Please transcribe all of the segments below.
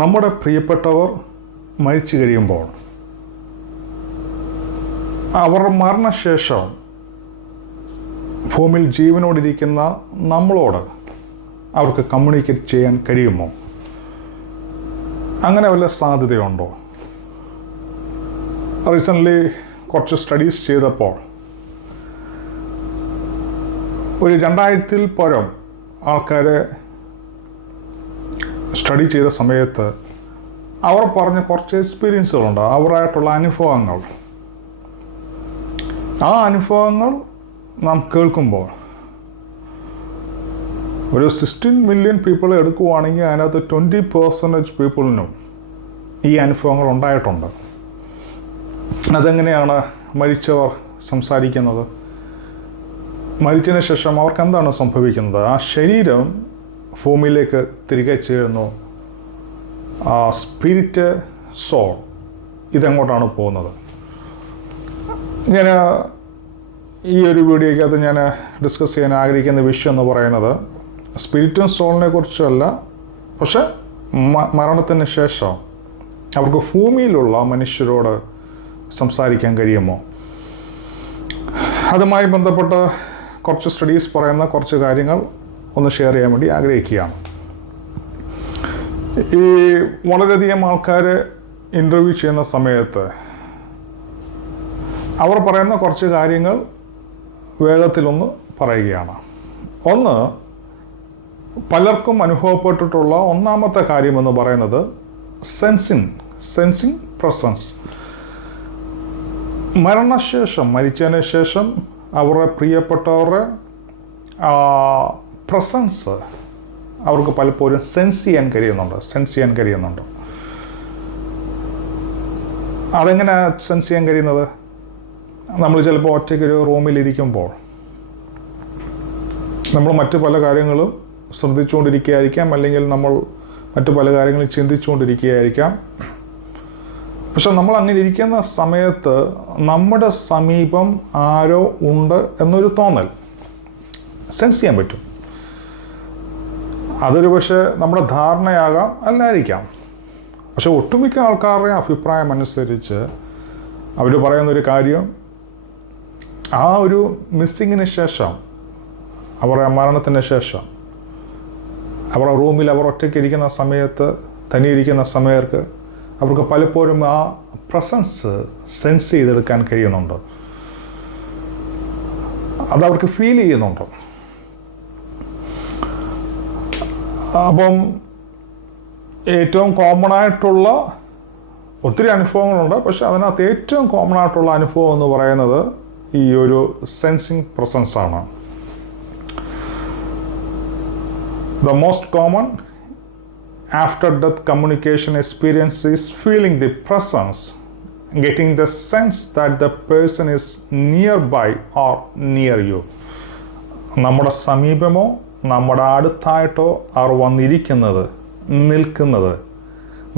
നമ്മുടെ പ്രിയപ്പെട്ടവർ മരിച്ചു കഴിയുമ്പോൾ അവർ മരണശേഷം ഭൂമിയിൽ ജീവനോടിരിക്കുന്ന നമ്മളോട് അവർക്ക് കമ്മ്യൂണിക്കേറ്റ് ചെയ്യാൻ കഴിയുമോ? അങ്ങനെ വല്ല സാധ്യതയുണ്ടോ? റീസെൻ്റ്ലി കുറച്ച് സ്റ്റഡീസ് ചെയ്തപ്പോൾ ഒരു 2000-ൽ പരം ആൾക്കാരെ സ്റ്റഡി ചെയ്ത സമയത്ത് അവർ പറഞ്ഞ കുറച്ച് എക്സ്പീരിയൻസുകളുണ്ട്, അവരായിട്ടുള്ള അനുഭവങ്ങൾ. ആ അനുഭവങ്ങൾ നാം കേൾക്കുമ്പോൾ ഒരു 16 മില്യൺ പീപ്പിൾ എടുക്കുവാണെങ്കിൽ അതിനകത്ത് 20% പീപ്പിളിനും ഈ അനുഭവങ്ങൾ ഉണ്ടായിട്ടുണ്ട്. അതെങ്ങനെയാണ് മരിച്ചവർ സംസാരിക്കുന്നത്? മരിച്ചതിന് ശേഷം അവർക്ക് എന്താണ് സംഭവിക്കുന്നത്? ആ ശരീരം ഭൂമിയിലേക്ക് തിരികെ ചേരുന്നു. സ്പിരിറ്റ്, സോൾ ഇതെങ്ങോട്ടാണ് പോകുന്നത്? ഞാൻ ഈ ഒരു വീഡിയോയ്ക്കകത്ത് ഞാൻ ഡിസ്കസ് ചെയ്യാൻ ആഗ്രഹിക്കുന്ന വിഷയം എന്ന് പറയുന്നത് സ്പിരിറ്റും സോളിനെ കുറിച്ചല്ല, പക്ഷെ മരണത്തിന് ശേഷം അവർക്ക് ഭൂമിയിലുള്ള മനുഷ്യരോട് സംസാരിക്കാൻ കഴിയുമോ? അതുമായി ബന്ധപ്പെട്ട് കുറച്ച് സ്റ്റഡീസ് പറയുന്ന കുറച്ച് കാര്യങ്ങൾ ഒന്ന് ഷെയർ ചെയ്യാൻ വേണ്ടി ആഗ്രഹിക്കുകയാണ്. ഈ വളരെയധികം ആൾക്കാർ ഇൻ്റർവ്യൂ ചെയ്യുന്ന സമയത്ത് അവർ പറയുന്ന കുറച്ച് കാര്യങ്ങൾ വേഗത്തിലൊന്ന് പറയുകയാണ്. ഒന്ന്, പലർക്കും അനുഭവപ്പെട്ടിട്ടുള്ള ഒന്നാമത്തെ കാര്യമെന്ന് പറയുന്നത് സെൻസിങ് പ്രസൻസ്. മരണശേഷം, മരിച്ചതിന് ശേഷം അവരുടെ പ്രിയപ്പെട്ടവരുടെ പ്രസൻസ് അവർക്ക് പലപ്പോഴും സെൻസ് ചെയ്യാൻ കഴിയുന്നുണ്ട്. അതെങ്ങനെ സെൻസ് ചെയ്യാൻ കഴിയുന്നത്? നമ്മൾ ചിലപ്പോൾ ഒറ്റയ്ക്കൊരു റൂമിലിരിക്കുമ്പോൾ നമ്മൾ മറ്റു പല കാര്യങ്ങളും ശ്രദ്ധിച്ചുകൊണ്ടിരിക്കുകയായിരിക്കാം, അല്ലെങ്കിൽ നമ്മൾ മറ്റു പല കാര്യങ്ങളും ചിന്തിച്ചുകൊണ്ടിരിക്കുകയായിരിക്കാം. പക്ഷെ നമ്മൾ അങ്ങനെ ഇരിക്കുന്ന സമയത്ത് നമ്മുടെ സമീപം ആരോ ഉണ്ട് എന്നൊരു തോന്നൽ സെൻസ് ചെയ്യാൻ പറ്റും. അതൊരു പക്ഷേ നമ്മുടെ ധാരണയാകാം, അല്ലായിരിക്കാം. പക്ഷെ ഒട്ടുമിക്ക ആൾക്കാരുടെ അഭിപ്രായം അനുസരിച്ച് അവർ പറയുന്നൊരു കാര്യം, ആ ഒരു മിസ്സിങ്ങിന് ശേഷം, അവരുടെ മരണത്തിന് ശേഷം അവരുടെ റൂമിൽ അവർ ഒറ്റയ്ക്ക് ഇരിക്കുന്ന സമയത്ത്, തനിയിരിക്കുന്ന സമയത്ത് അവർക്ക് പലപ്പോഴും ആ പ്രസൻസ് സെൻസ് ചെയ്തെടുക്കാൻ കഴിയുന്നുണ്ട്. അതവർക്ക് ഫീൽ ചെയ്യുന്നുണ്ട്. അപ്പം ഏറ്റവും കോമൺ ആയിട്ടുള്ള ഒത്തിരി അനുഭവങ്ങളുണ്ട്, പക്ഷെ അതിനകത്ത് ഏറ്റവും കോമൺ ആയിട്ടുള്ള അനുഭവം എന്ന് പറയുന്നത് ഈ ഒരു സെൻസിങ് പ്രസൻസ് ആണ്. The most common after death communication experience is feeling the presence, getting the sense that the person is nearby or near you. നമ്മുടെ സമീപമോ നമ്മുടെ അടുത്തായിട്ടോ അവർ വന്നിരിക്കുന്നത്, നിൽക്കുന്നത്,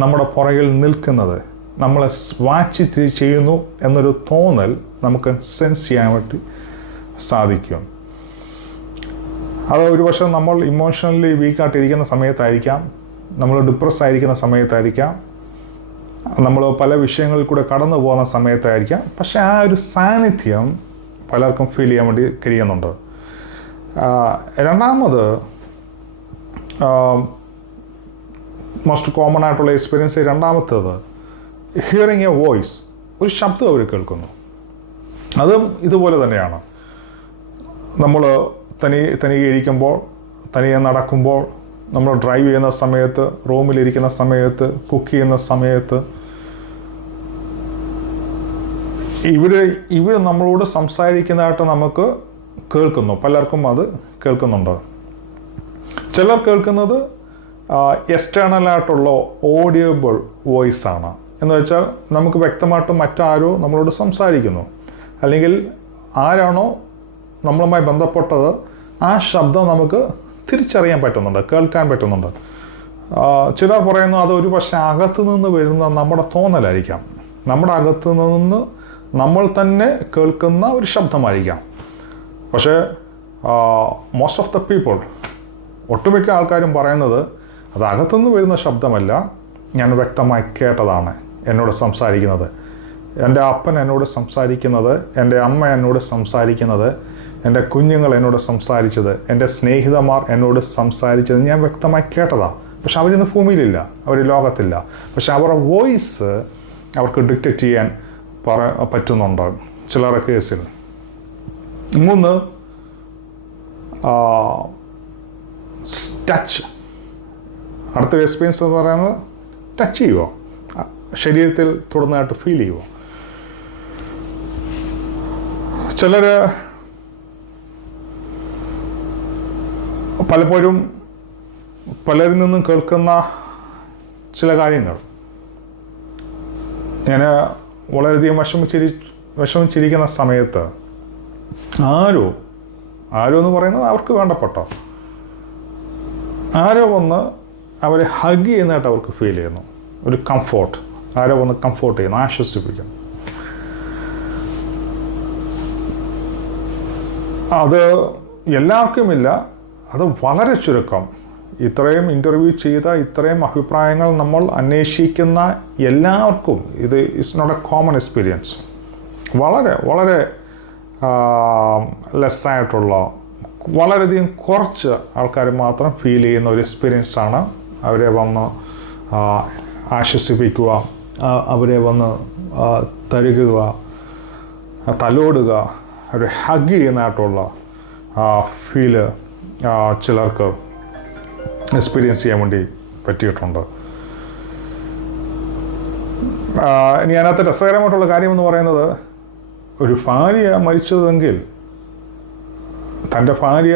നമ്മുടെ പുറകിൽ നിൽക്കുന്നത്, നമ്മളെ വാച്ച് ചെയ്യുന്നു എന്നൊരു തോന്നൽ നമുക്ക് സെൻസ് ചെയ്യാൻ വേണ്ടി സാധിക്കും. അത് ഒരുപക്ഷെ നമ്മൾ ഇമോഷണലി വീക്കായിട്ടിരിക്കുന്ന സമയത്തായിരിക്കാം, നമ്മൾ ഡിപ്രസ് ആയിരിക്കുന്ന സമയത്തായിരിക്കാം, നമ്മൾ പല വിഷയങ്ങളിൽ കൂടെ കടന്നു പോകുന്ന സമയത്തായിരിക്കാം. പക്ഷെ ആ ഒരു സാന്നിധ്യം പലർക്കും ഫീൽ ചെയ്യാൻ വേണ്ടി കഴിയുന്നുണ്ട്. രണ്ടാമത്, മോസ്റ്റ് കോമൺ ആയിട്ടുള്ള എക്സ്പീരിയൻസ് രണ്ടാമത്തേത്, ഹിയറിങ് എ വോയിസ്, ഒരു ശബ്ദം അവർ കേൾക്കുന്നു. അതും ഇതുപോലെ തന്നെയാണ്. നമ്മൾ തനിയെ ഇരിക്കുമ്പോൾ, തനിയെ നടക്കുമ്പോൾ, നമ്മൾ ഡ്രൈവ് ചെയ്യുന്ന സമയത്ത്, റൂമിലിരിക്കുന്ന സമയത്ത്, കുക്ക് ചെയ്യുന്ന സമയത്ത് ഇവർ നമ്മളോട് സംസാരിക്കുന്നതായിട്ട് നമുക്ക് കേൾക്കുന്നു. പലർക്കും അത് കേൾക്കുന്നുണ്ട്. ചിലർ കേൾക്കുന്നത് എക്സ്റ്റേണലായിട്ടുള്ള ഓഡിയബിൾ വോയിസ് ആണ്. എന്ന് വെച്ചാൽ നമുക്ക് വ്യക്തമായിട്ട് മറ്റാരോ നമ്മളോട് സംസാരിക്കുന്നു, അല്ലെങ്കിൽ ആരാണോ നമ്മളുമായി ബന്ധപ്പെട്ടത് ആ ശബ്ദം നമുക്ക് തിരിച്ചറിയാൻ പറ്റുന്നുണ്ട്, കേൾക്കാൻ പറ്റുന്നുണ്ട്. ചിലർ പറയുന്നു അതൊരു പക്ഷേ അകത്തു നിന്ന് വരുന്ന നമ്മുടെ തോന്നലായിരിക്കാം, നമ്മുടെ അകത്തു നിന്ന് നമ്മൾ തന്നെ കേൾക്കുന്ന ഒരു ശബ്ദമായിരിക്കാം. പക്ഷേ മോസ്റ്റ് ഓഫ് ദ പീപ്പിൾ, ഒട്ടുമിക്ക ആൾക്കാരും പറയുന്നത് അത് അകത്തുനിന്ന് വരുന്ന ശബ്ദമല്ല, ഞാൻ വ്യക്തമായി കേട്ടതാണ് എന്നോട് സംസാരിക്കുന്നത്. എൻ്റെ അപ്പൻ എന്നോട് സംസാരിക്കുന്നത്, എൻ്റെ അമ്മ എന്നോട് സംസാരിക്കുന്നത്, എൻ്റെ കുഞ്ഞുങ്ങൾ എന്നോട് സംസാരിച്ചത്, എൻ്റെ സ്നേഹിതന്മാർ എന്നോട് സംസാരിച്ചത് ഞാൻ വ്യക്തമായി കേട്ടതാണ്. പക്ഷെ അവരിന്ന് ഭൂമിയിലില്ല, അവർ ലോകത്തില്ല. പക്ഷെ അവരുടെ വോയിസ് അവർക്ക് ഡിക്റ്റേറ്റ് ചെയ്യാൻ പറ്റുന്നുണ്ട് ചിലരുടെ കേസിൽ. 3, ടച്ച്. അടുത്തൊരു എക്സ്പീരിയൻസ് എന്ന് പറയുന്നത് ടച്ച് ചെയ്യുമോ, ശരീരത്തിൽ തൊടുന്നതായിട്ട് ഫീൽ ചെയ്യുമോ. ചിലർ പലപ്പോഴും പലരിൽ നിന്നും കേൾക്കുന്ന ചില കാര്യങ്ങൾ ഞാൻ വളരെയധികം വിഷമിച്ചിരിക്കുന്ന സമയത്ത് ആരോ എന്ന് പറയുന്നത് അവർക്ക് വേണ്ടപ്പെട്ടോ ആരോ വന്ന് അവരെ ഹഗ് ചെയ്യുന്നതായിട്ട് അവർക്ക് ഫീൽ ചെയ്യുന്നു. ഒരു കംഫോർട്ട്, ആരോ വന്ന് കംഫോർട്ട് ചെയ്യുന്നു, ആശ്വസിപ്പിക്കുന്നു. അത് എല്ലാവർക്കുമില്ല, അത് വളരെ ചുരുക്കം. ഇത്രയും ഇൻ്റർവ്യൂ ചെയ്ത ഇത്രയും അഭിപ്രായങ്ങൾ നമ്മൾ അന്വേഷിക്കുന്ന എല്ലാവർക്കും ഇത് it's not a common experience. വളരെ വളരെ ലെസ്സായിട്ടുള്ള, വളരെയധികം കുറച്ച് ആൾക്കാർ മാത്രം ഫീൽ ചെയ്യുന്ന ഒരു എക്സ്പീരിയൻസാണ്. അവരെ വന്ന് ആശ്വസിപ്പിക്കുക, അവരെ വന്ന് തരുകുക, തലോടുക, അവരെ ഹഗ് ചെയ്യുന്നതായിട്ടുള്ള ഫീല് ചിലർക്ക് എക്സ്പീരിയൻസ് ചെയ്യാൻ വേണ്ടി പറ്റിയിട്ടുണ്ട്. ഇനി അതിനകത്ത് രസകരമായിട്ടുള്ള കാര്യമെന്ന് പറയുന്നത്, ഒരു ഭാര്യ മരിച്ചതെങ്കിൽ തൻ്റെ ഭാര്യ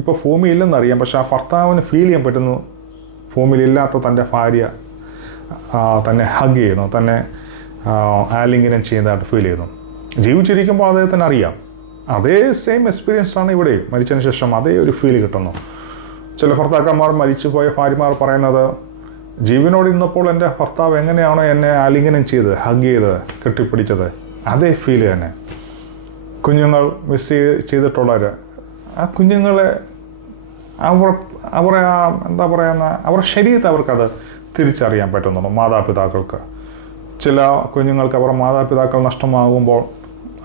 ഇപ്പോൾ ഭൂമിയില്ലെന്നറിയാം, പക്ഷെ ആ ഭർത്താവിന് ഫീൽ ചെയ്യാൻ പറ്റുന്നു ഭൂമിയിലില്ലാത്ത തൻ്റെ ഭാര്യ തന്നെ ഹഗ് ചെയ്യുന്നു, തന്നെ ആലിംഗനം ചെയ്യുന്നതായിട്ട് ഫീൽ ചെയ്യുന്നു. ജീവിച്ചിരിക്കുമ്പോൾ അദ്ദേഹത്തിന് അറിയാം. അതേ സെയിം എക്സ്പീരിയൻസ് ആണ് ഇവിടെ മരിച്ചതിന് ശേഷം അതേ ഒരു ഫീൽ കിട്ടുന്നു. ചില ഭർത്താക്കന്മാർ, മരിച്ചുപോയ ഭാര്യമാർ പറയുന്നത്, ജീവനോടിരുന്നപ്പോൾ എൻ്റെ ഭർത്താവ് എങ്ങനെയാണോ എന്നെ ആലിംഗനം ചെയ്ത് ഹഗ് ചെയ്ത് കെട്ടിപ്പിടിച്ചത് അതേ ഫീൽ തന്നെ. കുഞ്ഞുങ്ങൾ മിസ് ചെയ്തിട്ടുള്ളവർ, ആ കുഞ്ഞുങ്ങളെ അവരെ എന്താ പറയുന്ന അവരുടെ ശരീരത്തെ അവർക്കത് തിരിച്ചറിയാൻ പറ്റുന്നുണ്ട്. മാതാപിതാക്കൾക്ക്, ചില കുഞ്ഞുങ്ങൾക്ക് അവരുടെ മാതാപിതാക്കൾ നഷ്ടമാകുമ്പോൾ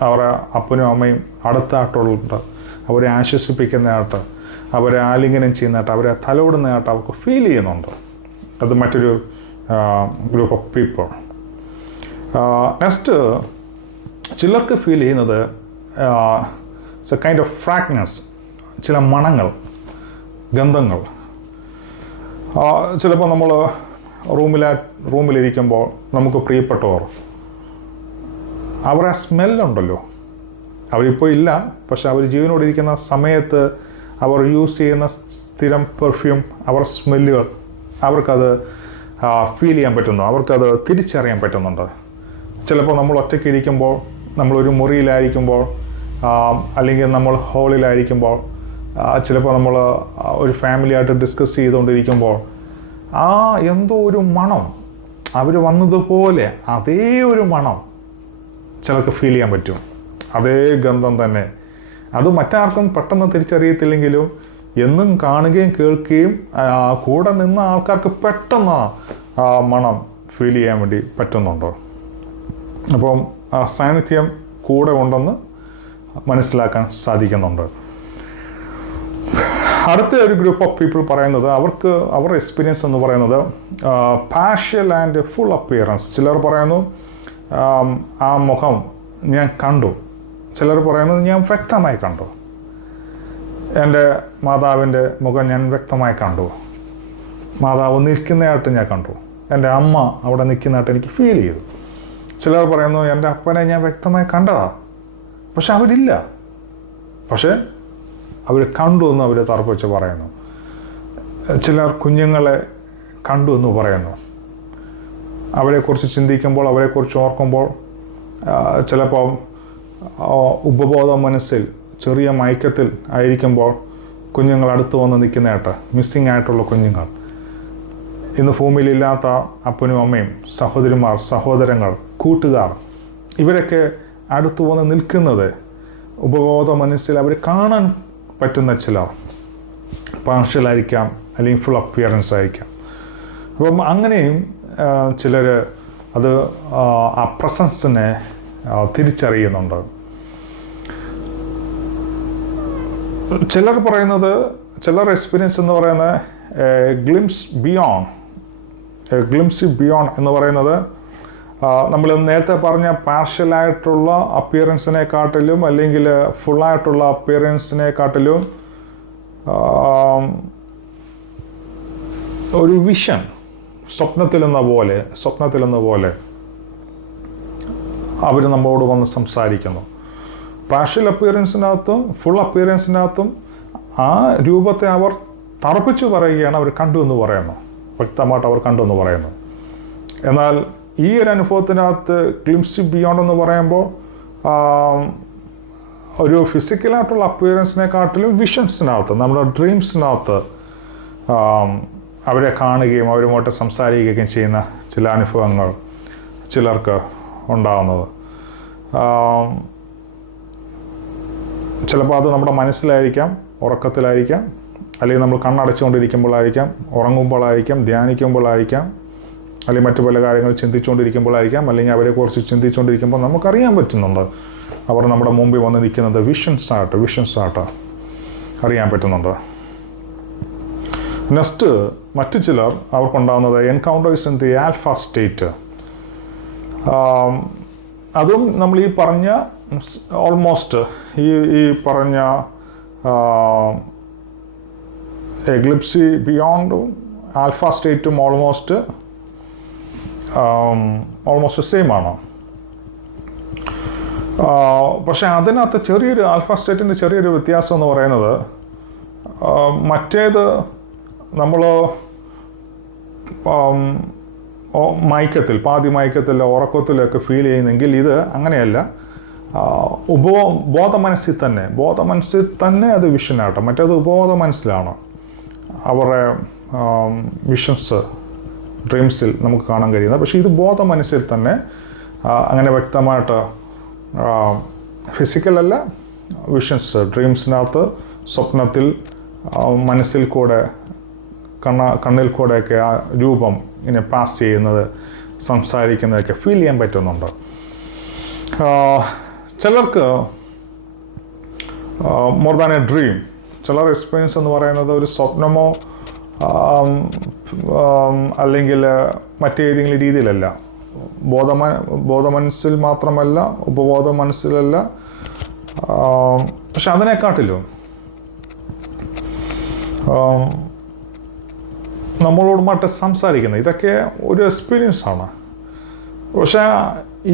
അവരുടെ അപ്പനും അമ്മയും അടുത്തായിട്ടുള്ളത് അവരെ ആശ്വസിപ്പിക്കുന്നതായിട്ട്, അവരെ ആലിംഗനം ചെയ്യുന്നതായിട്ട്, അവരെ തലോടുന്നതായിട്ട് അവർക്ക് ഫീൽ ചെയ്യുന്നുണ്ട്. അത് മറ്റൊരു ഗ്രൂപ്പ് ഓഫ് പീപ്പിൾ. നെക്സ്റ്റ്, ചിലർക്ക് ഫീൽ ചെയ്യുന്നത് ഇറ്റ്സ് എ കൈൻഡ് ഓഫ് ഫ്രാഗ്നസ്, ചില മണങ്ങൾ, ഗന്ധങ്ങൾ. ചിലപ്പോൾ നമ്മൾ റൂമിലിരിക്കുമ്പോൾ നമുക്ക് പ്രിയപ്പെട്ടവർ, അവരുടെ സ്മെല്ലുണ്ടല്ലോ, അവരിപ്പോൾ ഇല്ല, പക്ഷെ അവർ ജീവനോടിരിക്കുന്ന സമയത്ത് അവർ യൂസ് ചെയ്യുന്ന സ്ഥിരം പെർഫ്യൂം, അവർ സ്മെല്ലുകൾ അവർക്കത് ഫീൽ ചെയ്യാൻ പറ്റുന്നു, അവർക്കത് തിരിച്ചറിയാൻ പറ്റുന്നുണ്ട്. ചിലപ്പോൾ നമ്മൾ ഒറ്റയ്ക്ക് ഇരിക്കുമ്പോൾ, നമ്മളൊരു മുറിയിലായിരിക്കുമ്പോൾ, അല്ലെങ്കിൽ നമ്മൾ ഹാളിലായിരിക്കുമ്പോൾ, ചിലപ്പോൾ നമ്മൾ ഒരു ഫാമിലിയായിട്ട് ഡിസ്കസ് ചെയ്തുകൊണ്ടിരിക്കുമ്പോൾ എന്തോ ഒരു മണം, അവർ വന്നതുപോലെ അതേ ഒരു മണം ചിലർക്ക് ഫീൽ ചെയ്യാൻ പറ്റും. അതേ ഗന്ധം തന്നെ. അത് മറ്റാർക്കും പെട്ടെന്ന് തിരിച്ചറിയത്തില്ലെങ്കിലും എന്നും കാണുകയും കേൾക്കുകയും കൂടെ നിന്ന ആൾക്കാർക്ക് പെട്ടെന്ന് ആ മണം ഫീൽ ചെയ്യാൻ വേണ്ടി പറ്റുന്നുണ്ട്. അപ്പം ആ സാന്നിധ്യം കൂടെ ഉണ്ടെന്ന് മനസ്സിലാക്കാൻ സാധിക്കുന്നുണ്ട്. അടുത്ത ഒരു ഗ്രൂപ്പ് ഓഫ് പീപ്പിൾ പറയുന്നത്, അവരുടെ എക്സ്പീരിയൻസ് എന്ന് പറയുന്നത് പാർഷ്യൽ ആൻഡ് ഫുൾ അപ്പിയറൻസ്. ചിലർ പറയുന്നു ആ മുഖം ഞാൻ കണ്ടു, ചിലർ പറയുന്നത് ഞാൻ വ്യക്തമായി കണ്ടു, എൻ്റെ മാതാവിൻ്റെ മുഖം ഞാൻ വ്യക്തമായി കണ്ടു, മാതാവ് നിൽക്കുന്നതായിട്ട് ഞാൻ കണ്ടു, എൻ്റെ അമ്മ അവിടെ നിൽക്കുന്നതായിട്ട് എനിക്ക് ഫീൽ ചെയ്തു. ചിലർ പറയുന്നു എൻ്റെ അപ്പനെ ഞാൻ വ്യക്തമായി കണ്ടതാണ്, പക്ഷെ അവരില്ല, പക്ഷെ അവർ കണ്ടു എന്ന് അവർ തറപ്പിച്ച് പറയുന്നു. ചിലർ കുഞ്ഞുങ്ങളെ കണ്ടു എന്ന് പറയുന്നു. അവരെക്കുറിച്ച് ചിന്തിക്കുമ്പോൾ, അവരെക്കുറിച്ച് ഓർക്കുമ്പോൾ ചിലപ്പോൾ ഉപബോധ മനസ്സിൽ ചെറിയ മയക്കത്തിൽ ആയിരിക്കുമ്പോൾ കുഞ്ഞുങ്ങൾ അടുത്ത് വന്ന് നിൽക്കുന്നതായിട്ട്, മിസ്സിങ് ആയിട്ടുള്ള കുഞ്ഞുങ്ങൾ, ഇന്ന് ഭൂമിയിലില്ലാത്ത അപ്പനും അമ്മയും, സഹോദരിമാർ, സഹോദരങ്ങൾ, കൂട്ടുകാർ, ഇവരൊക്കെ അടുത്ത് വന്ന് നിൽക്കുന്നത് ഉപബോധ മനസ്സിൽ അവർ കാണാൻ പറ്റുന്ന ചിലർ പാർഷ്യലായിരിക്കാം, അല്ലെങ്കിൽ ഫുൾ അപ്പിയറൻസ് ആയിരിക്കാം. അപ്പം അങ്ങനെയും ചിലർ അത് ആ പ്രസൻസിനെ തിരിച്ചറിയുന്നുണ്ട്. ചിലർ പറയുന്നത്, ചിലർ എക്സ്പീരിയൻസ് എന്ന് പറയുന്നത് ഗ്ലിംസ് ബിയോണ്ട് എന്ന് പറയുന്നത് നമ്മൾ നേരത്തെ പറഞ്ഞ പാർഷ്യലായിട്ടുള്ള അപ്പിയറൻസിനെക്കാട്ടിലും അല്ലെങ്കിൽ ഫുള്ളായിട്ടുള്ള അപ്പിയറൻസിനെക്കാട്ടിലും ഒരു വിഷൻ, സ്വപ്നത്തിലെന്ന പോലെ അവർ നമ്മളോട് വന്ന് സംസാരിക്കുന്നു. പാർഷ്യൽ അപ്പിയറൻസിനകത്തും ഫുൾ അപ്പിയറൻസിനകത്തും ആ രൂപത്തെ അവർ തറപ്പിച്ചു പറയുകയാണ്, അവർ കണ്ടു എന്ന് പറയുന്നു, വ്യക്തമായിട്ട് അവർ കണ്ടു എന്ന് പറയുന്നു. എന്നാൽ ഈ ഒരു അനുഭവത്തിനകത്ത് ഗ്ലിംസ് ബിയോണ്ട് എന്ന് പറയുമ്പോൾ ഒരു ഫിസിക്കലായിട്ടുള്ള അപ്പിയറൻസിനെക്കാട്ടിലും വിഷൻസിനകത്ത്, നമ്മുടെ ഡ്രീംസിനകത്ത് അവരെ കാണുകയും അവരുമായിട്ട് സംസാരിക്കുകയും ചെയ്യുന്ന ചില അനുഭവങ്ങൾ ചിലർക്ക് ഉണ്ടാകുന്നത്. ചിലപ്പോൾ അത് നമ്മുടെ മനസ്സിലായിരിക്കാം, ഉറക്കത്തിലായിരിക്കാം, അല്ലെങ്കിൽ നമ്മൾ കണ്ണടച്ചുകൊണ്ടിരിക്കുമ്പോഴായിരിക്കാം, ഉറങ്ങുമ്പോഴായിരിക്കാം, ധ്യാനിക്കുമ്പോഴായിരിക്കാം, അല്ലെങ്കിൽ മറ്റു പല കാര്യങ്ങൾ ചിന്തിച്ചുകൊണ്ടിരിക്കുമ്പോഴായിരിക്കാം, അല്ലെങ്കിൽ അവരെക്കുറിച്ച് ചിന്തിച്ചുകൊണ്ടിരിക്കുമ്പോൾ നമുക്കറിയാൻ പറ്റുന്നുണ്ട് അവർ നമ്മുടെ മുമ്പിൽ വന്ന് നിൽക്കുന്നത് വിഷൻസായിട്ട് അറിയാൻ പറ്റുന്നുണ്ട്. നെക്സ്റ്റ്, മറ്റു ചിലർ അവർക്കുണ്ടാകുന്നത് encounters in the alpha state. അതും നമ്മൾ ഈ പറഞ്ഞ ഓൾമോസ്റ്റ് ഈ പറഞ്ഞ എഗ്ലിപ്സി ബിയോണ്ടും ആൽഫ സ്റ്റേറ്റും ഓൾമോസ്റ്റ് സെയിം ആണ്. പക്ഷെ അതിനകത്ത് ചെറിയൊരു ആൽഫ സ്റ്റേറ്റിൻ്റെ ചെറിയൊരു വ്യത്യാസം എന്ന് പറയുന്നത്, മറ്റേത് നമ്മൾ പാതി മയക്കത്തിൽ ഉറക്കത്തിലൊക്കെ ഫീൽ ചെയ്യുന്നെങ്കിൽ ഇത് അങ്ങനെയല്ല. ബോധ മനസ്സിൽ തന്നെ അത് വിഷനാകട്ടെ. മറ്റേത് ഉപബോധ മനസ്സിലാണ് അവരുടെ വിഷൻസ്, ഡ്രീംസിൽ നമുക്ക് കാണാൻ കഴിയുന്നത്. പക്ഷേ ഇത് ബോധ മനസ്സിൽ തന്നെ അങ്ങനെ വ്യക്തമായിട്ട് ഫിസിക്കലല്ല, വിഷൻസ് ഡ്രീംസിനകത്ത്, സ്വപ്നത്തിൽ, മനസ്സിൽ കൂടെ, കണ്ണിൽ കൂടെയൊക്കെ ആ രൂപം ഇങ്ങനെ പാസ് ചെയ്യുന്നത്, സംസാരിക്കുന്നതൊക്കെ ഫീൽ ചെയ്യാൻ പറ്റുന്നുണ്ട്. ചിലർക്ക് മോർ ദാൻ എ ഡ്രീം, ചിലർ എക്സ്പീരിയൻസ് എന്ന് പറയുന്നത് ഒരു സ്വപ്നമോ അല്ലെങ്കിൽ മറ്റേതെങ്കിലും രീതിയിലല്ല, ബോധ മനസ്സിൽ മാത്രമല്ല, ഉപബോധ മനസ്സിലല്ല. പക്ഷെ അതിനെക്കാട്ടിലും നമ്മളോടുമായിട്ട് സംസാരിക്കുന്നത്, ഇതൊക്കെ ഒരു എക്സ്പീരിയൻസാണ്. പക്ഷേ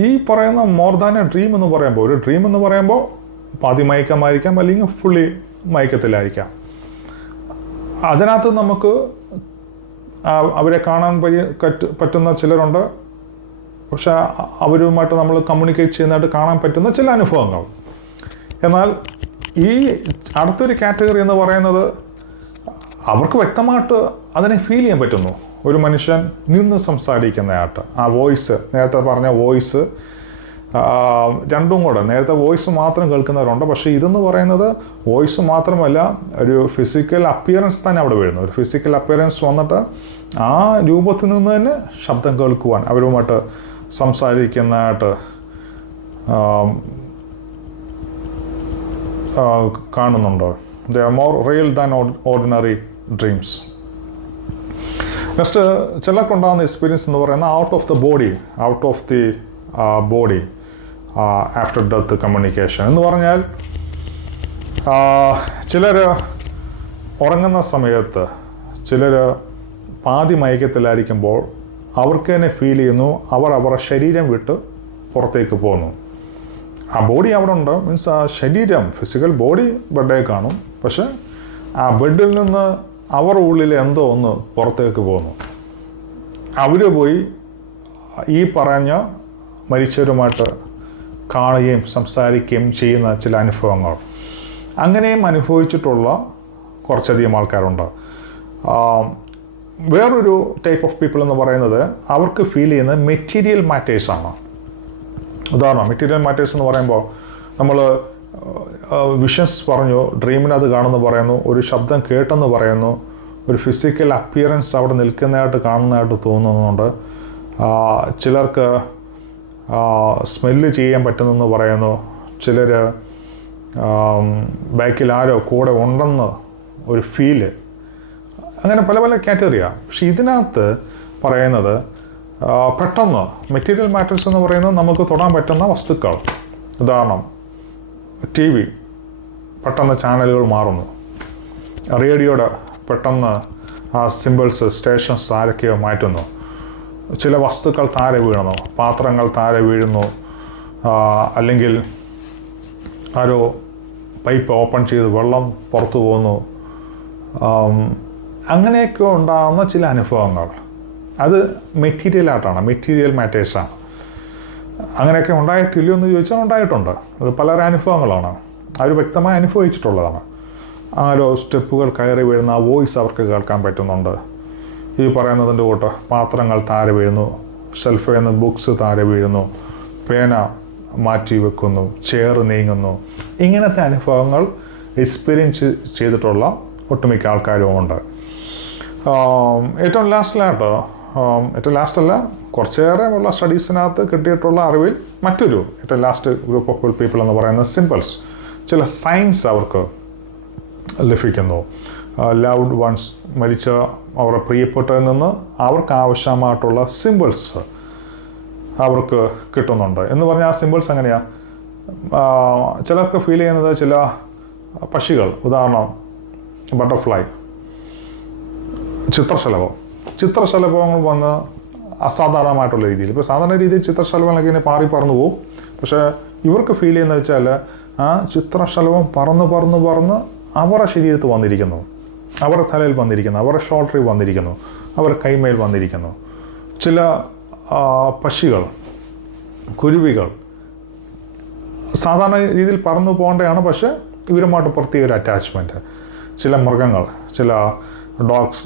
ഈ പറയുന്ന മോർ ദാൻ എ ഡ്രീം എന്ന് പറയുമ്പോൾ, ഒരു ഡ്രീം എന്ന് പറയുമ്പോൾ പാതി മയക്കമായിരിക്കാം, അല്ലെങ്കിൽ ഫുള്ളി മയക്കത്തിലായിരിക്കാം. അതിനകത്ത് നമുക്ക് അവരെ കാണാൻ പറ്റുന്ന ചിലരുണ്ട്. പക്ഷെ അവരുമായിട്ട് നമ്മൾ കമ്മ്യൂണിക്കേറ്റ് ചെയ്യുന്നതായിട്ട് കാണാൻ പറ്റുന്ന ചില അനുഭവങ്ങൾ. എന്നാൽ ഈ അടുത്തൊരു കാറ്റഗറി എന്ന് പറയുന്നത്, അവർക്ക് വ്യക്തമായിട്ട് അതിനെ ഫീൽ ചെയ്യാൻ പറ്റുന്നു. ഒരു മനുഷ്യൻ നിന്ന് സംസാരിക്കുന്നതായിട്ട്, ആ വോയിസ്, നേരത്തെ പറഞ്ഞ വോയിസ്, രണ്ടും കൂടെ, നേരത്തെ വോയിസ് മാത്രം കേൾക്കുന്നവരുണ്ട്. പക്ഷേ ഇതെന്ന് പറയുന്നത് വോയിസ് മാത്രമല്ല, ഒരു ഫിസിക്കൽ അപ്പിയറൻസ് തന്നെ അവിടെ വരുന്നു. ഒരു ഫിസിക്കൽ അപ്പിയറൻസ് വന്നിട്ട് ആ രൂപത്തിൽ നിന്ന് തന്നെ ശബ്ദം കേൾക്കുവാൻ, അവരുമായിട്ട് സംസാരിക്കുന്നതായിട്ട് കാണുന്നുണ്ട്. They are more real than ordinary dreams. Next, ചിലർക്കുണ്ടാകുന്ന എക്സ്പീരിയൻസ് എന്ന് പറയുന്നത് out of the body after death communication എന്ന് പറഞ്ഞാൽ, ചിലർ ഉറങ്ങുന്ന സമയത്ത്, ചിലർ പാതി മയക്കത്തിലായിരിക്കുമ്പോൾ അവർക്ക് തന്നെ ഫീൽ ചെയ്യുന്നു അവരുടെ ശരീരം വിട്ട് പുറത്തേക്ക് പോകുന്നു. ആ ബോഡി അവിടെ ഉണ്ട്, മീൻസ് ആ ശരീരം, ഫിസിക്കൽ ബോഡി ബെഡേ കാണും, പക്ഷെ ആ ബെഡിൽ നിന്ന് അവരുടെ ഉള്ളിൽ എന്തോ ഒന്ന് പുറത്തേക്ക് പോകുന്നു. അവർ പോയി ഈ പറഞ്ഞ മരിച്ചവരുമായിട്ട് കാണുകയും സംസാരിക്കുകയും ചെയ്യുന്ന ചില അനുഭവങ്ങൾ, അങ്ങനെയും അനുഭവിച്ചിട്ടുള്ള കുറച്ചധികം ആൾക്കാരുണ്ട്. വേറൊരു ടൈപ്പ് ഓഫ് പീപ്പിൾ എന്ന് പറയുന്നത്, അവർക്ക് ഫീൽ ചെയ്യുന്നത് മെറ്റീരിയൽ മാറ്റേഴ്സാണ്. ഉദാഹരണം, മെറ്റീരിയൽ മാറ്റേഴ്സ് എന്ന് പറയുമ്പോൾ നമ്മൾ വിഷൻസ് പറഞ്ഞു, ഡ്രീമിനത് കാണുന്നു പറയുന്നു, ഒരു ശബ്ദം കേട്ടെന്ന് പറയുന്നു, ഒരു ഫിസിക്കൽ അപ്പിയറൻസ് അവിടെ നിൽക്കുന്നതായിട്ട് കാണുന്നതായിട്ട് തോന്നുന്നുണ്ട്. ചിലർക്ക് സ്മെല്ല് ചെയ്യാൻ പറ്റുന്നെന്ന് പറയുന്നു. ചിലർ ബാക്കിൽ ആരോ കൂടെ ഉണ്ടെന്ന് ഒരു ഫീല്. അങ്ങനെ പല പല കാറ്റഗറിയാണ്. പക്ഷെ ഇതിനകത്ത് പറയുന്നത് പെട്ടെന്ന് മെറ്റീരിയൽ മാറ്റേഴ്സ് എന്ന് പറയുന്നത് നമുക്ക് തൊടാൻ പറ്റുന്ന വസ്തുക്കൾ. ഉദാഹരണം, ടി വി പെട്ടെന്ന് ചാനലുകൾ മാറുന്നു. റേഡിയോയുടെ പെട്ടെന്ന് ആ സിമ്പിൾസ് സ്റ്റേഷൻസ് ആരൊക്കെയോ മാറ്റുന്നു. ചില വസ്തുക്കൾ താഴെ വീഴുന്നു, പാത്രങ്ങൾ താഴെ വീഴുന്നു, അല്ലെങ്കിൽ ആരോ പൈപ്പ് ഓപ്പൺ ചെയ്ത് വെള്ളം പുറത്തു പോകുന്നു. അങ്ങനെയൊക്കെ ഉണ്ടാകുന്ന ചില അനുഭവങ്ങൾ അത് മെറ്റീരിയലായിട്ടാണ്, മെറ്റീരിയൽ മാറ്റേഴ്സാണ്. അങ്ങനെയൊക്കെ ഉണ്ടായിട്ടില്ലയോ എന്ന് ചോദിച്ചാൽ ഉണ്ടായിട്ടുണ്ട്. അത് പലരുടെ അനുഭവങ്ങളാണ്, അവർ വ്യക്തമായി അനുഭവിച്ചിട്ടുള്ളതാണ്. ആരോ സ്റ്റെപ്പുകൾ കയറി വീഴുന്ന ആ വോയിസ് അവർക്ക് കേൾക്കാൻ പറ്റുന്നുണ്ട്. ഈ പറയുന്നതിൻ്റെ കൂട്ട് പാത്രങ്ങൾ താഴെ വീഴുന്നു, ഷെൽഫിൽ നിന്ന് ബുക്സ് താഴെ വീഴുന്നു, പേന മാറ്റി വെക്കുന്നു, ചെയർ നീങ്ങുന്നു. ഇങ്ങനത്തെ അനുഭവങ്ങൾ എക്സ്പീരിയൻസ് ചെയ്തിട്ടുള്ള ഒട്ടുമിക്ക ആൾക്കാരുമുണ്ട്. ഏറ്റവും ലാസ്റ്റല്ല, കുറച്ചേറെ ഉള്ള സ്റ്റഡീസിനകത്ത് കിട്ടിയിട്ടുള്ള അറിവിൽ മറ്റൊരു ഏറ്റവും ലാസ്റ്റ് ഗ്രൂപ്പ് ഓഫ് പീപ്പിൾ എന്ന് പറയുന്നത് സിമ്പിൾസ്. ചില സൈൻസ് അവർക്ക് ലഭിക്കുന്നു. ലൗഡ് വൺസ്, മരിച്ച അവരുടെ പ്രിയപ്പെട്ടതിൽ നിന്ന് അവർക്ക് ആവശ്യമായിട്ടുള്ള സിമ്പിൾസ് അവർക്ക് കിട്ടുന്നുണ്ട്. എന്ന് പറഞ്ഞാൽ ആ സിമ്പിൾസ് എങ്ങനെയാണ്? ചിലർക്ക് ഫീൽ ചെയ്യുന്നത് ചില പക്ഷികൾ, ഉദാഹരണം ബട്ടർഫ്ലൈ, ചിത്രശലഭങ്ങൾ വന്ന് അസാധാരണമായിട്ടുള്ള രീതിയിൽ, ഇപ്പോൾ സാധാരണ രീതിയിൽ ചിത്രശലഭങ്ങളൊക്കെ ഇങ്ങനെ പാറി പറന്നു പോകും. പക്ഷേ ഇവർക്ക് ഫീൽ ചെയ്യുന്നത് വെച്ചാൽ ആ ചിത്രശലഭം പറന്ന് അവരുടെ ശരീരത്ത് വന്നിരിക്കുന്നു, അവരുടെ തലയിൽ വന്നിരിക്കുന്നു, അവരുടെ ഷോൾഡറിൽ വന്നിരിക്കുന്നു, അവരുടെ കൈമേൽ വന്നിരിക്കുന്നു. ചില പക്ഷികൾ, കുരുവികൾ സാധാരണ രീതിയിൽ പറന്നു പോകേണ്ടതാണ്, പക്ഷേ ഇവരുമായിട്ട് പ്രത്യേക ഒരു അറ്റാച്ച്മെൻറ്റ്. ചില മൃഗങ്ങൾ, ചില ഡോഗ്സ്,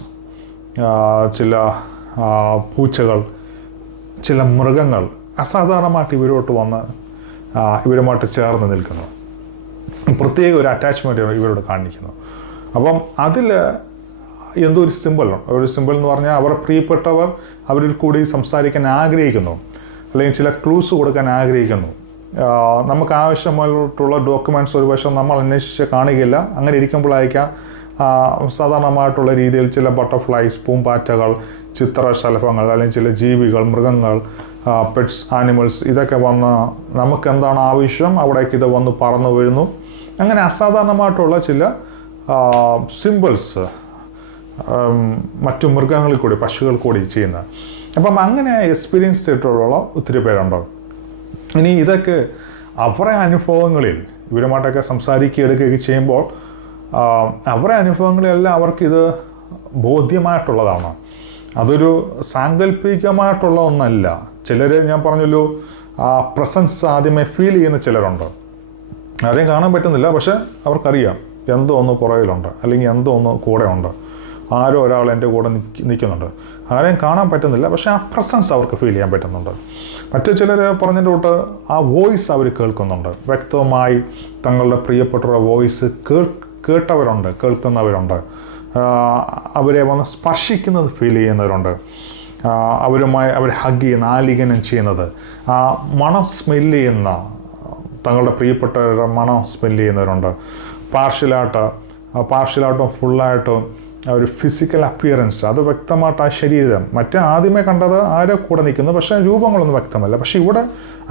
ചില പൂച്ചകൾ, ചില മൃഗങ്ങൾ അസാധാരണമായിട്ട് ഇവരോട്ട് വന്ന് ഇവരുമായിട്ട് ചേർന്ന് നിൽക്കുന്നു. പ്രത്യേക ഒരു അറ്റാച്ച്മെൻറ്റ് ഇവരോട് കാണിക്കുന്നു. അപ്പം അതിൽ എന്തോ ഒരു സിമ്പിൾ എന്ന് പറഞ്ഞാൽ അവരുടെ പ്രിയപ്പെട്ടവർ അവരിൽ കൂടി സംസാരിക്കാൻ ആഗ്രഹിക്കുന്നു, അല്ലെങ്കിൽ ചില ക്ലൂസ് കൊടുക്കാൻ ആഗ്രഹിക്കുന്നു. നമുക്ക് ആവശ്യമായിട്ടുള്ള ഡോക്യുമെൻറ്റ്സ് ഒരു പക്ഷേ നമ്മൾ അന്വേഷിച്ച് കാണുകയില്ല. അങ്ങനെ ഇരിക്കുമ്പോഴായിരിക്കാം സാധാരണമായിട്ടുള്ള രീതിയിൽ ചില ബട്ടർഫ്ലൈസ്, പൂമ്പാറ്റകൾ, ചിത്രശലഭങ്ങൾ, അല്ലെങ്കിൽ ചില ജീവികൾ, മൃഗങ്ങൾ, പെറ്റ്സ്, ആനിമൽസ് ഇതൊക്കെ വന്ന് നമുക്ക് എന്താണ് ആവശ്യം അവിടേക്ക് ഇത് വന്ന് പറന്നു വീഴുന്നു. അങ്ങനെ അസാധാരണമായിട്ടുള്ള ചില സിമ്പിൾസ് മറ്റു മൃഗങ്ങളിൽ കൂടി, പക്ഷികൾ കൂടി ചെയ്യുന്ന. അപ്പം അങ്ങനെ എക്സ്പീരിയൻസ് ചെയ്തിട്ടുള്ള ഒത്തിരി പേരുണ്ടോ. ഇനി ഇതൊക്കെ അവരുടെ അനുഭവങ്ങളിൽ ഇവരുമായിട്ടൊക്കെ സംസാരിക്കുകയൊക്കെ ചെയ്യുമ്പോൾ അവരുടെ അനുഭവങ്ങളിലെല്ലാം അവർക്കിത് ബോധ്യമായിട്ടുള്ളതാണ്. അതൊരു സാങ്കല്പികമായിട്ടുള്ള ഒന്നല്ല. ചിലർ, ഞാൻ പറഞ്ഞല്ലോ, പ്രസൻസ് ആദ്യമേ ഫീൽ ചെയ്യുന്ന ചിലരുണ്ട്. ആരെയും കാണാൻ പറ്റുന്നില്ല, പക്ഷെ അവർക്കറിയാം എന്തോ ഒന്ന് പുറകിലുണ്ട്, അല്ലെങ്കിൽ എന്തോ ഒന്ന് കൂടെ ഉണ്ട്, ആരോ ഒരാൾ എൻ്റെ കൂടെ നിൽക്കുന്നുണ്ട്. ആരെയും കാണാൻ പറ്റുന്നില്ല, പക്ഷേ ആ പ്രസൻസ് അവർക്ക് ഫീൽ ചെയ്യാൻ പറ്റുന്നുണ്ട്. മറ്റു ചിലർ പറഞ്ഞതിൻ്റെ തൊട്ട് ആ വോയിസ് അവർ കേൾക്കുന്നുണ്ട്. വ്യക്തമായി തങ്ങളുടെ പ്രിയപ്പെട്ടവരുടെ വോയിസ് കേൾക്കുന്നവരുണ്ട്. അവരെ വന്ന് സ്പർശിക്കുന്നത് ഫീൽ ചെയ്യുന്നവരുണ്ട്. അവരുമായി അവർ ഹഗ് ചെയ്യുന്ന, ആലിംഗനം ചെയ്യുന്നത്, ആ മണം സ്മെല്ല് ചെയ്യുന്ന, തങ്ങളുടെ പ്രിയപ്പെട്ടവരുടെ മണം സ്മെല്ല് ചെയ്യുന്നവരുണ്ട്. പാർഷ്യലായിട്ടും ഫുള്ളായിട്ടും ഒരു ഫിസിക്കൽ അപ്പിയറൻസ്, അത് വ്യക്തമായിട്ട് ആ ശരീരം, മറ്റേ ആദ്യമേ കണ്ടത് ആരോ കൂടെ നിൽക്കുന്നു, പക്ഷേ രൂപങ്ങളൊന്നും വ്യക്തമല്ല. പക്ഷെ ഇവിടെ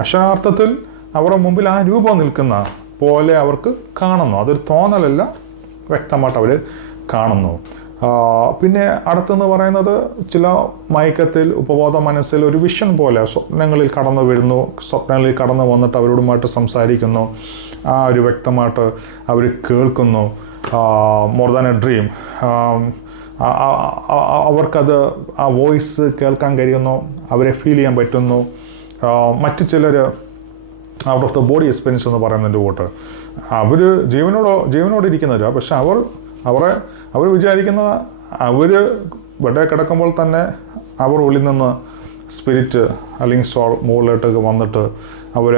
അക്ഷരാർത്ഥത്തിൽ അവരുടെ മുമ്പിൽ ആ രൂപം നിൽക്കുന്ന പോലെ അവർക്ക് കാണുന്നു. അതൊരു തോന്നലല്ല, വ്യക്തമായിട്ട് അവർ കാണുന്നു. പിന്നെ അടുത്തെന്ന് പറയുന്നത് ചില മയക്കത്തിൽ, ഉപബോധ മനസ്സിൽ ഒരു വിഷൻ പോലെ സ്വപ്നങ്ങളിൽ കടന്നു വരുന്നു. സ്വപ്നങ്ങളിൽ കടന്നു വന്നിട്ട് അവരോടുമായിട്ട് സംസാരിക്കുന്നു. ആ ഒരു വ്യക്തമായിട്ട് അവർ കേൾക്കുന്നു. More than A dream. അവർക്കത് ആ വോയിസ് കേൾക്കാൻ കഴിയുന്നു, അവരെ ഫീൽ ചെയ്യാൻ പറ്റുന്നു. മറ്റു ചിലർ out of the body experience എന്ന് പറയുന്നതിൻ്റെ കൂട്ട് അവർ ജീവനോടിരിക്കുന്നവരാണ്. പക്ഷെ അവർ വിചാരിക്കുന്ന, അവർ ബെഡേ കിടക്കുമ്പോൾ തന്നെ അവർ ഉള്ളിൽ നിന്ന് സ്പിരിറ്റ് അല്ലെങ്കിൽ സോൾ മുകളിലോട്ട് വന്നിട്ട് അവർ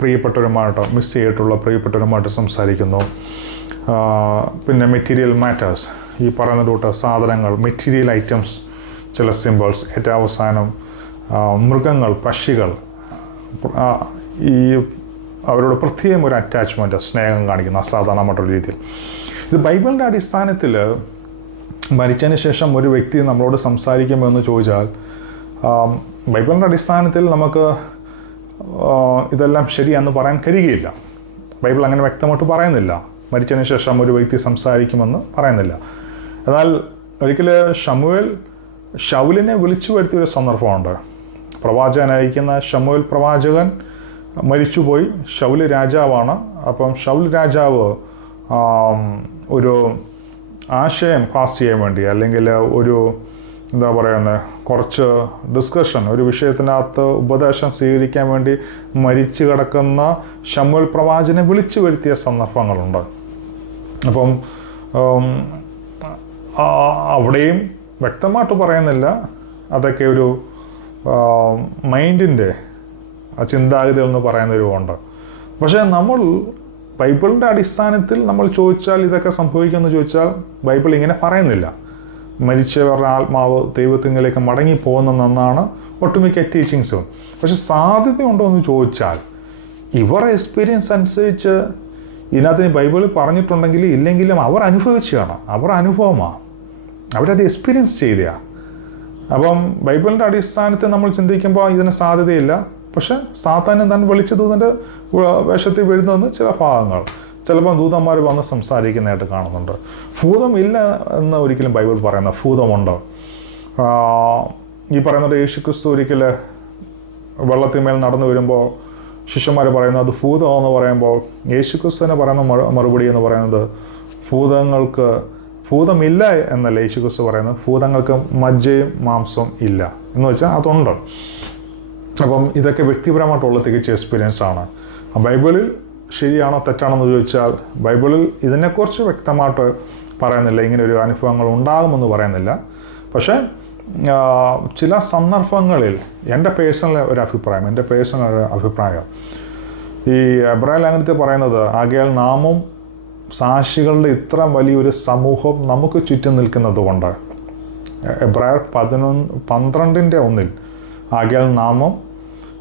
പ്രിയപ്പെട്ടവരുമായിട്ട്, മിസ് ചെയ്തിട്ടുള്ള പ്രിയപ്പെട്ടവരുമായിട്ട് സംസാരിക്കുന്നു. പിന്നെ മെറ്റീരിയൽ മാറ്റേഴ്സ്, ഈ പറയുന്ന കൂട്ട് സാധനങ്ങൾ, മെറ്റീരിയൽ ഐറ്റംസ്, ചില സിമ്പിൾസ്, ഏറ്റവും അവസാനം മൃഗങ്ങൾ, പക്ഷികൾ, ഈ അവരോട് പ്രത്യേകം ഒരു അറ്റാച്ച്മെൻറ്റ്, സ്നേഹം കാണിക്കുന്ന അസാധാരണമായിട്ടൊരു രീതിയിൽ. ഇത് ബൈബിളിൻ്റെ അടിസ്ഥാനത്തിൽ മരിച്ചതിന് ശേഷം ഒരു വ്യക്തി നമ്മളോട് സംസാരിക്കുമെന്ന് ചോദിച്ചാൽ, ബൈബിളിൻ്റെ അടിസ്ഥാനത്തിൽ നമുക്ക് ഇതെല്ലാം ശരിയാണെന്ന് പറയാൻ കഴിയുകയില്ല. ബൈബിൾ അങ്ങനെ വ്യക്തമായിട്ട് പറയുന്നില്ല മരിച്ചതിന് ശേഷം ഒരു വ്യക്തി സംസാരിക്കുമെന്ന് പറയുന്നില്ല. എന്നാൽ ഒരിക്കൽ ശൗലിനെ വിളിച്ചു വരുത്തിയൊരു സന്ദർഭമുണ്ട്. പ്രവാചകനായിരിക്കുന്ന ശമൂവേൽ പ്രവാചകൻ മരിച്ചുപോയി. ശൗൽ രാജാവാണ്. അപ്പം ശൗൽ രാജാവ് ഒരു ആശയം പാസ് ചെയ്യാൻ വേണ്ടി, അല്ലെങ്കിൽ ഒരു എന്താ പറയുന്നത്, കുറച്ച് ഡിസ്കഷൻ, ഒരു വിഷയത്തിനകത്ത് ഉപദേശം സ്വീകരിക്കാൻ വേണ്ടി മരിച്ചു കിടക്കുന്ന ശമൂവേൽ പ്രവാചകനെ വിളിച്ചു വരുത്തിയ സന്ദർഭങ്ങളുണ്ട്. അപ്പം അവിടെയും വ്യക്തമായിട്ട് പറയുന്നില്ല, അതൊക്കെ ഒരു മൈൻഡിൻ്റെ ചിന്താഗതി എന്ന് പറയുന്നൊരുമുണ്ട്. പക്ഷേ നമ്മൾ ബൈബിളിൻ്റെ അടിസ്ഥാനത്തിൽ നമ്മൾ ചോദിച്ചാൽ ഇതൊക്കെ സംഭവിക്കുമെന്ന് ചോദിച്ചാൽ ബൈബിൾ ഇങ്ങനെ പറയുന്നില്ല. മരിച്ചവരുടെ ആത്മാവ് ദൈവത്തിലേക്ക് മടങ്ങി പോകുന്നതെന്നാണ് ഒട്ടുമിക്ക ടീച്ചിങ്സും. പക്ഷെ സാധ്യതയുണ്ടോ എന്ന് ചോദിച്ചാൽ ഇവരുടെ എക്സ്പീരിയൻസ് അനുസരിച്ച് ഇതിനകത്ത് ബൈബിളിൽ പറഞ്ഞിട്ടുണ്ടെങ്കിൽ ഇല്ലെങ്കിലും അവർ അനുഭവിച്ചതാണ്, അവരുടെ അനുഭവമാണ്, അവരത് എക്സ്പീരിയൻസ് ചെയ്തതാണ്. അപ്പം ബൈബിളിൻ്റെ അടിസ്ഥാനത്തിൽ നമ്മൾ ചിന്തിക്കുമ്പോൾ ഇതിന് സാധ്യതയില്ല. പക്ഷെ സാത്താൻ താൻ വിളിച്ച ദൂതൻ്റെ വേഷത്തിൽ വരുന്നതെന്ന് ചില ഭാഗങ്ങൾ, ചിലപ്പോൾ ദൂതന്മാർ വന്ന് സംസാരിക്കുന്നതായിട്ട് കാണുന്നുണ്ട്. ഭൂതമില്ല എന്ന് ഒരിക്കലും ബൈബിൾ പറയുന്ന, ഭൂതമുണ്ട്. ഈ പറയുന്നത് യേശുക്രിസ്തു ഒരിക്കൽ വെള്ളത്തിന്മേൽ നടന്നു വരുമ്പോൾ ശിഷ്യന്മാർ പറയുന്നത് അത് ഭൂതമെന്ന് പറയുമ്പോൾ യേശുക്രിസ്തുവിനെ പറയുന്ന മറുപടി എന്ന് പറയുന്നത് ഭൂതമില്ല എന്നല്ല യേശുക്രിസ്തു പറയുന്നത്, ഭൂതങ്ങൾക്ക് മജ്ജയും മാംസവും ഇല്ല എന്ന് വെച്ചാൽ അതുണ്ട്. അപ്പം ഇതൊക്കെ വ്യക്തിപരമായിട്ടുള്ള തികച്ച എക്സ്പീരിയൻസ് ആണ്. ബൈബിളിൽ ശരിയാണോ തെറ്റാണോ എന്ന് ചോദിച്ചാൽ ബൈബിളിൽ ഇതിനെക്കുറിച്ച് വ്യക്തമായിട്ട് പറയുന്നില്ല, ഇങ്ങനെ ഒരു അനുഭവങ്ങൾ ഉണ്ടാകുമെന്ന് പറയുന്നില്ല. പക്ഷേ ചില സന്ദർഭങ്ങളിൽ എൻ്റെ പേഴ്സണൽ ഒരു അഭിപ്രായം ഈ എബ്രായ ലേഖനത്തിൽ പറയുന്നത്, ആകയാൽ നാമും സാക്ഷികളുടെ ഇത്ര വലിയൊരു സമൂഹം നമുക്ക് ചുറ്റും നിൽക്കുന്നത് കൊണ്ട്, എബ്രായർ 12:1, ആകയാൽ നാമും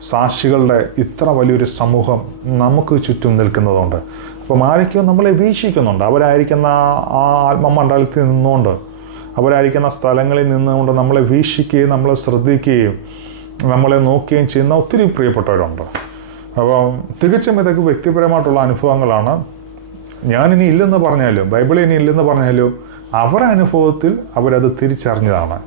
സാക്ഷികളുടെ ഇത്ര വലിയൊരു സമൂഹം നമുക്ക് ചുറ്റും നിൽക്കുന്നതുകൊണ്ട്. അപ്പം ആരൊക്കെയോ നമ്മളെ വീക്ഷിക്കുന്നുണ്ട്. അവരായിരിക്കുന്ന ആ ആത്മമണ്ഡലത്തിൽ നിന്നുകൊണ്ട്, അവരായിരിക്കുന്ന സ്ഥലങ്ങളിൽ നിന്നുകൊണ്ട് നമ്മളെ വീക്ഷിക്കുകയും നമ്മളെ ശ്രദ്ധിക്കുകയും നമ്മളെ നോക്കുകയും ചെയ്യുന്ന ഒത്തിരി പ്രിയപ്പെട്ടവരുണ്ട്. അപ്പം തികച്ചും ഇതൊക്കെ വ്യക്തിപരമായിട്ടുള്ള അനുഭവങ്ങളാണ്. ഞാനിനി ഇല്ലെന്ന് പറഞ്ഞാലും, ബൈബിളിൽ ഇനി ഇല്ലെന്ന് പറഞ്ഞാലും അവരുടെ അനുഭവത്തിൽ അവരത് തിരിച്ചറിഞ്ഞതാണ്.